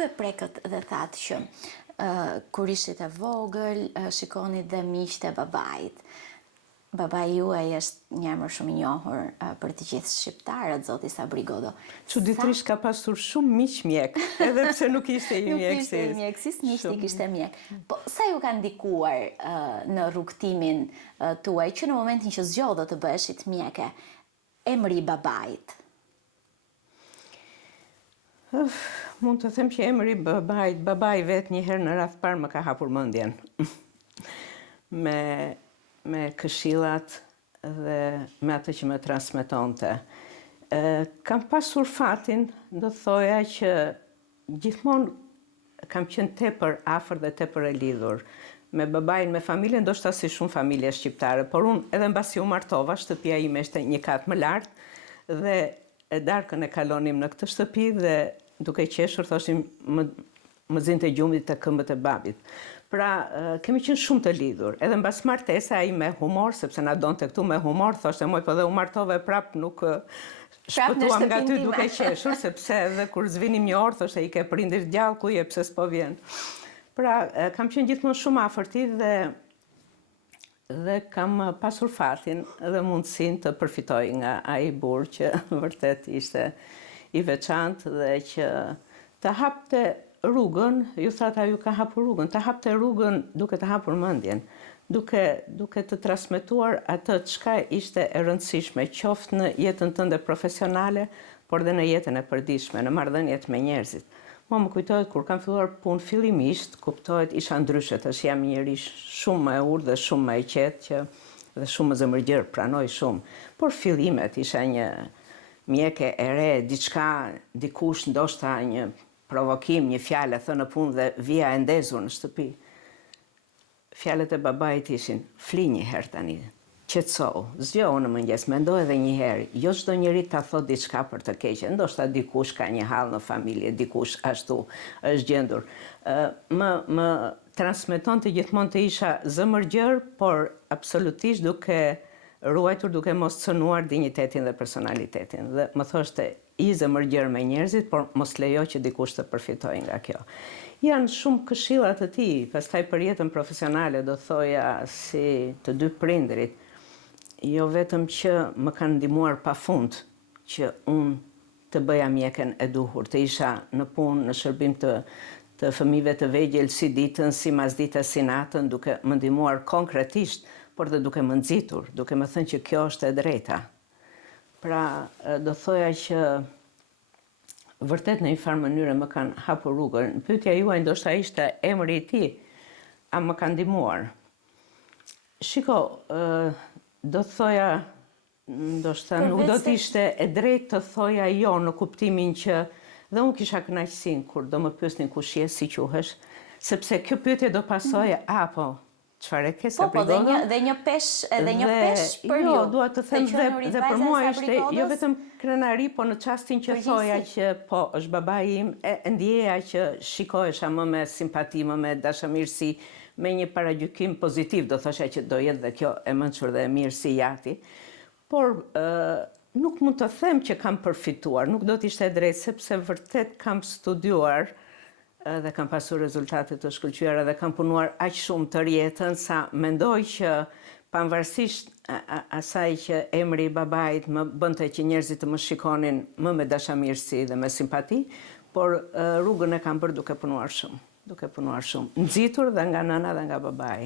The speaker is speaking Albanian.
ju e prekët dhe thatë që kur ishit e vogël, shikoni dhe miqtë e babait. Babai juaj është një emër shumë i njohur për të gjithë shqiptarët, zoti Sabri Godo. Çuditërisht ka pasur shumë miq mjek, edhe pse nuk ishte i mjekësis. Nuk ishte i mjekësis, miqti kishte mjek. Po sa ju ka ndikuar në rrugtimin tuaj që në momentin që zgjodhë të bëheshit mjeke, emri i babait? Mund të them që emri i babai vetë një herë në radh parë më ka hapur mendjen. me këshillat dhe me atë që më transmetonte. Kam pasur fatin, do thoja që gjithmonë kam qenë tepër afër dhe tepër e lidhur me babain, me familjen, ndoshta si shumë familje shqiptare, por unë edhe mbasi u martova, shtëpia ime ishte një kat më lart dhe e darkën e kalonim në këtë shtëpi dhe duke qeshur thoshim më zinte gjumit të këmbët e babit. Pra, kemi qenë shumë të lidhur. Edhe mbas martesa ai me humor, sepse na donte këtu me humor, thoshte moj, po dhe u martove prap, nuk shpëtuam nga ty duke qeshur, sepse edhe kur zvinim një orë, thoshte i ke prindër gjallë, ku je pse s'po vjen. Pra, kam qenë gjithmonë shumë afër ti dhe kam pasur fatin dhe mundësinë të përfitoj nga ai burr që vërtet ishte i veçantë dhe që të hapte rrugën, ju thata ju ka hapur rrugën, të hapte rrugën duke të hapur mendjen, duke të transmetuar atë çka ishte e rëndësishme, qoftë në jetën tënde profesionale, por dhe në jetën e përditshme, në marrëdhëniet me njerëzit. Mua më kujtohet kur kam filluar punë fillimisht, kuptohet isha ndryshe, tash jam një njerëz shumë më e urtë dhe shumë më e qetë dhe shumë më zemërgjër, pranoj shumë. Por fillimet isha një mjeke e re, diçka, dikush ndoshta një provokim, një fjalë thënë në punë dhe vija e ndezur në shtëpi. Fjalët e babait ishin, fli një herë tani, qetësohu, zgjohu në mëngjes, mendo edhe një herë, jo çdo njeri ta thot diçka për të keqe, ndoshta dikush ka një hall në familje, dikush ashtu është gjendur. Më transmetonte gjithmonë të isha zemërgjër, por absolutisht duke ruajtur, duke mos cënuar dinjitetin dhe personalitetin. Dhe më thoshte, i zemërgjër me njerëzit, por mos lejo që dikush të përfitoj nga kjo. Janë shumë këshillat të tij, pastaj për jetën profesionale do thoja si të dy prindrit, jo vetëm që më kanë ndihmuar pafund që unë të bëja mjeken e duhur, të isha në punë, në shërbim të fëmijëve të vegjël si ditën, si masdita, si natën, duke më ndihmuar konkretisht, por dhe duke më nxitur, duke më thënë që kjo është e drejta. Pra, do thoja që vërtet në një farë mënyrë më kanë hapur rrugën. Pyetja juaj ndoshta ishte emri i tij, a më kanë ndihmuar? Shiko, do thoja, ndoshta nuk do t'ishte e drejtë të thoja jo në kuptimin që dhe unë kisha kënaqësinë kur do më pyesnin kush je, si quhesh, sepse kjo pyetje do pasojë po çfarë ke Sabri Godo? Dhe një pesh për ju. Jo, dua të them dhe për mua ishte jo vetëm krenari, po në çastin që thoja që po është babai im, e ndjeja që shikohesha më me simpati, më me dashamirësi, me një paragjykim pozitiv, do thosha që do jetë dhe kjo e mençur dhe e mirë si jati. Por nuk mund të them që kam përfituar, nuk do t'ishte e drejtë, sepse vërtet kam studiuar dhe kam pasur rezultate të shkëlqyera dhe kam punuar aq shumë të rjetën sa mendoj që pavarësisht asaj që emri i babait më bënte që njerëzit të më shikonin më me dashamirësi dhe me simpati, por rrugën e kam bërë duke punuar shumë, nxitur dhe nga nëna dhe nga babai.